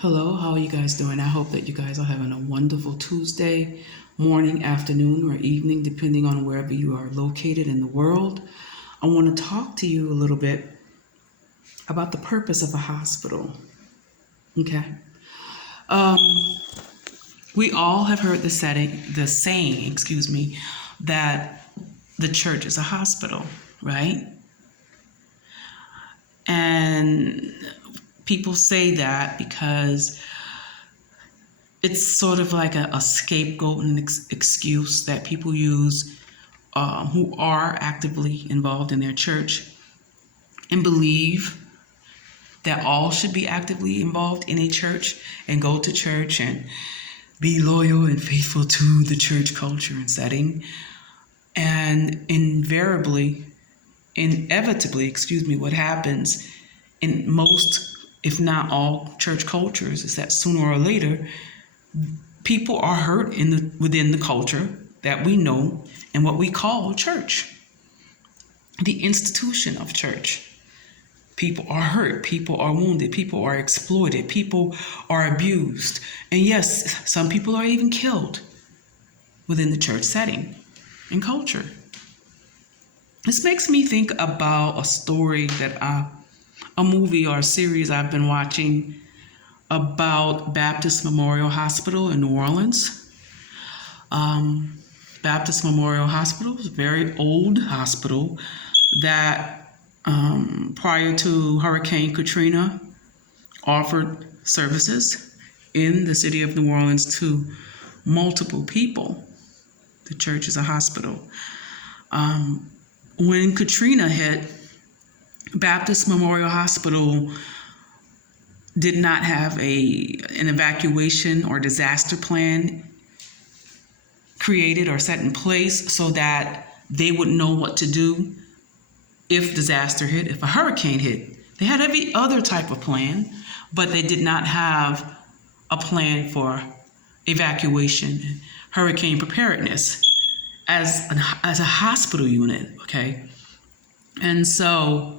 Hello, how are you guys doing? I hope that you guys are having a wonderful Tuesday morning, afternoon, or evening, depending on wherever you are located in the world. I want to talk to you a little bit about the purpose of a hospital. Okay. Um, we all have heard the saying, that the church is a hospital, right? And people say that because it's sort of like a scapegoat and excuse that people use who are actively involved in their church and believe that all should be actively involved in a church and go to church and be loyal and faithful to the church culture and setting. And inevitably, what happens in most, if not all, church cultures is that sooner or later, people are hurt within the culture that we know and what we call church, the institution of church. People are hurt, people are wounded, people are exploited, people are abused, and yes, some people are even killed within the church setting and culture. This makes me think about a movie or a series I've been watching about Baptist Memorial Hospital in New Orleans. Baptist Memorial Hospital is a very old hospital that prior to Hurricane Katrina offered services in the city of New Orleans to multiple people. The church is a hospital. When Katrina hit, Baptist Memorial Hospital did not have an evacuation or disaster plan created or set in place so that they would know what to do if disaster hit, if a hurricane hit. They had every other type of plan, but they did not have a plan for evacuation, hurricane preparedness as a hospital unit, okay? And so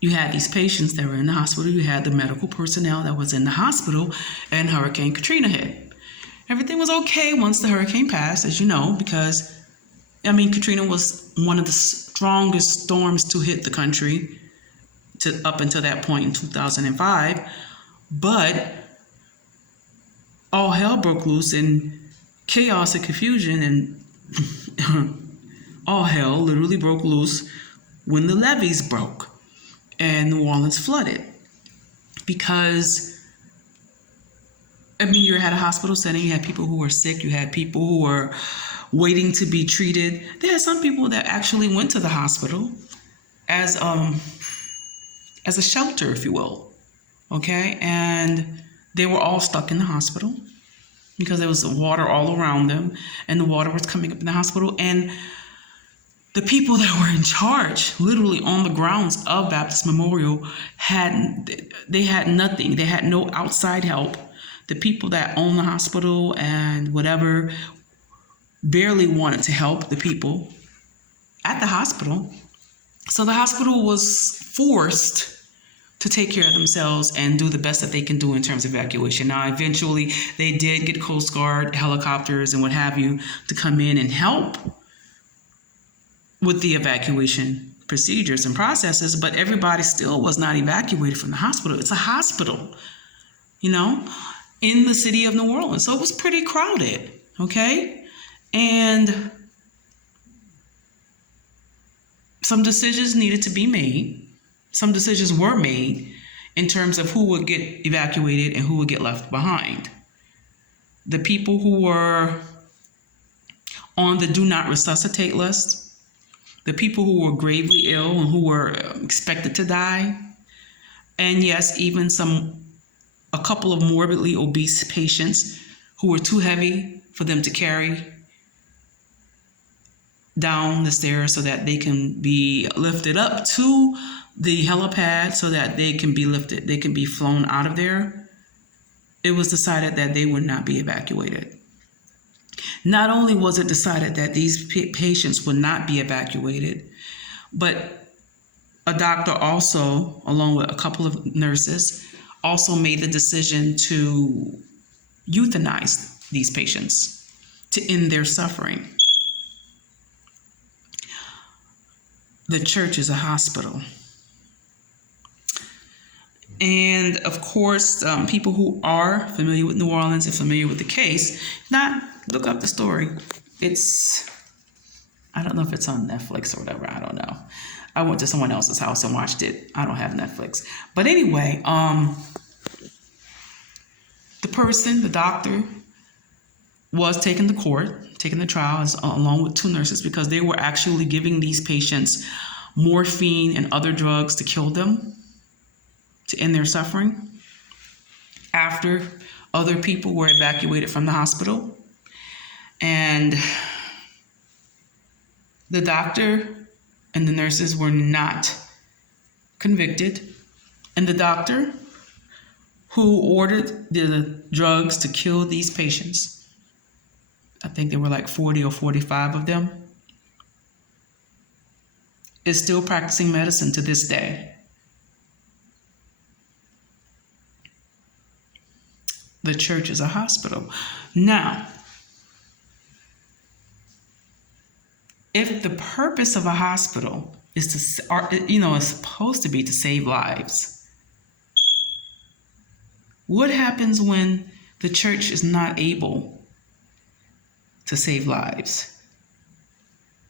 you had these patients that were in the hospital, you had the medical personnel that was in the hospital, and Hurricane Katrina hit. Everything was okay once the hurricane passed, as you know, because Katrina was one of the strongest storms to hit the country up until that point in 2005. But all hell broke loose and chaos and confusion, and all hell literally broke loose when the levees broke and New Orleans flooded. Because you had a hospital setting, you had people who were sick, you had people who were waiting to be treated. There are some people that actually went to the hospital as a shelter, if you will, okay? And they were all stuck in the hospital because there was water all around them, and the water was coming up in the hospital. And the people that were in charge, literally on the grounds of Baptist Memorial, had nothing. They had no outside help. The people that own the hospital and whatever barely wanted to help the people at the hospital. So the hospital was forced to take care of themselves and do the best that they can do in terms of evacuation. Now, eventually, they did get Coast Guard helicopters and what have you to come in and help with the evacuation procedures and processes, but everybody still was not evacuated from the hospital. It's a hospital, in the city of New Orleans. So it was pretty crowded, okay? And some decisions needed to be made. Some decisions were made in terms of who would get evacuated and who would get left behind. The people who were on the do not resuscitate list, the people who were gravely ill and who were expected to die, and yes, even a couple of morbidly obese patients who were too heavy for them to carry down the stairs so that they can be lifted up to the helipad so that they can be flown out of there. It was decided that they would not be evacuated. Not only was it decided that these patients would not be evacuated, but a doctor also, along with a couple of nurses, also made the decision to euthanize these patients to end their suffering. The church is a hospital. And of course, people who are familiar with New Orleans and familiar with the case, look up the story. I don't know if it's on Netflix or whatever. I don't know. I went to someone else's house and watched it. I don't have Netflix. But anyway, the doctor, was taken to court, taken to trial along with 2 nurses because they were actually giving these patients morphine and other drugs to kill them, to end their suffering, after other people were evacuated from the hospital. And the doctor and the nurses were not convicted. And the doctor who ordered the drugs to kill these patients, I think there were like 40 or 45 of them, is still practicing medicine to this day. The church is a hospital. Now, if the purpose of a hospital is supposed to be to save lives, what happens when the church is not able to save lives?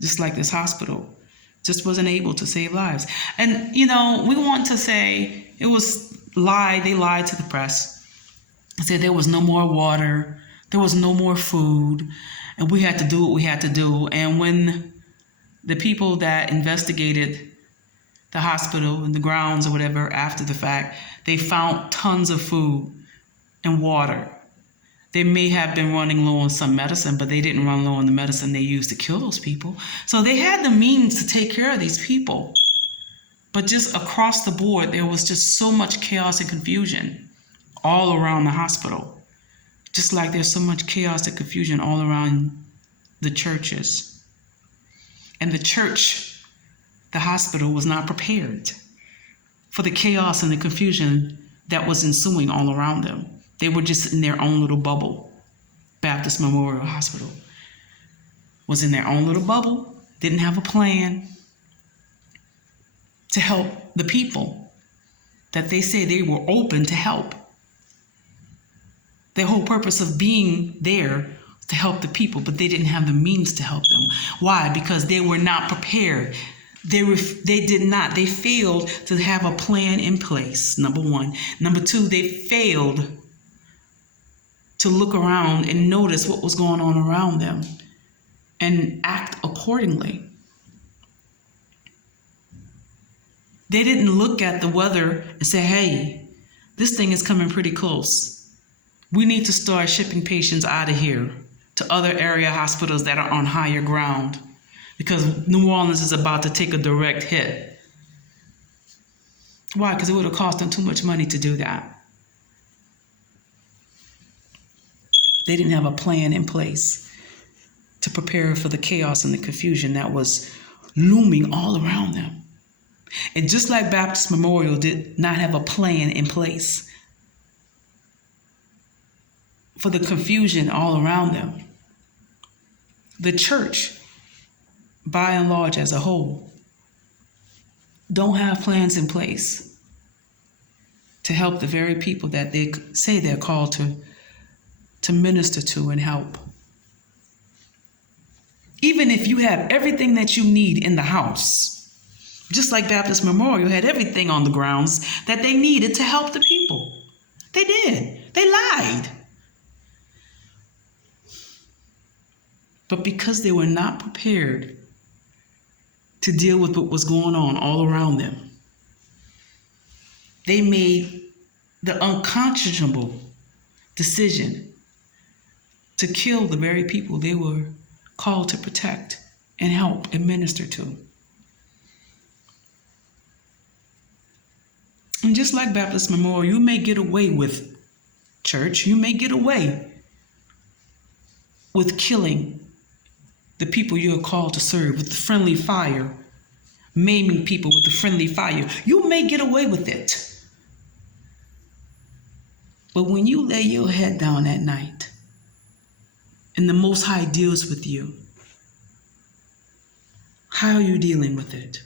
Just like this hospital just wasn't able to save lives. And, we want to say it was they lied to the press. Said there was no more water, there was no more food, and we had to do what we had to do. And when the people that investigated the hospital and the grounds or whatever after the fact, they found tons of food and water. They may have been running low on some medicine, but they didn't run low on the medicine they used to kill those people. So they had the means to take care of these people. But just across the board, there was just so much chaos and confusion all around the hospital, just like there's so much chaos and confusion all around the churches. And the church, the hospital, was not prepared for the chaos and the confusion that was ensuing all around them. They were just in their own little bubble. Baptist Memorial Hospital was in their own little bubble, didn't have a plan to help the people that they said they were open to help. Their whole purpose of being there was to help the people, but they didn't have the means to help them. Why? Because they were not prepared. They failed to have a plan in place, number one. Number two, they failed to look around and notice what was going on around them and act accordingly. They didn't look at the weather and say, hey, this thing is coming pretty close. We need to start shipping patients out of here to other area hospitals that are on higher ground because New Orleans is about to take a direct hit. Why? Because it would have cost them too much money to do that. They didn't have a plan in place to prepare for the chaos and the confusion that was looming all around them. And just like Baptist Memorial did not have a plan in place for the confusion all around them, the church, by and large as a whole, don't have plans in place to help the very people that they say they're called to minister to and help. Even if you have everything that you need in the house, just like Baptist Memorial had everything on the grounds that they needed to help the people. They did. They lied. But because they were not prepared to deal with what was going on all around them, they made the unconscionable decision to kill the very people they were called to protect and help and minister to. And just like Baptist Memorial, you may get away with church, you may get away with killing the people you are called to serve with the friendly fire, maiming people with the friendly fire. You may get away with it. But when you lay your head down at night and the Most High deals with you, how are you dealing with it?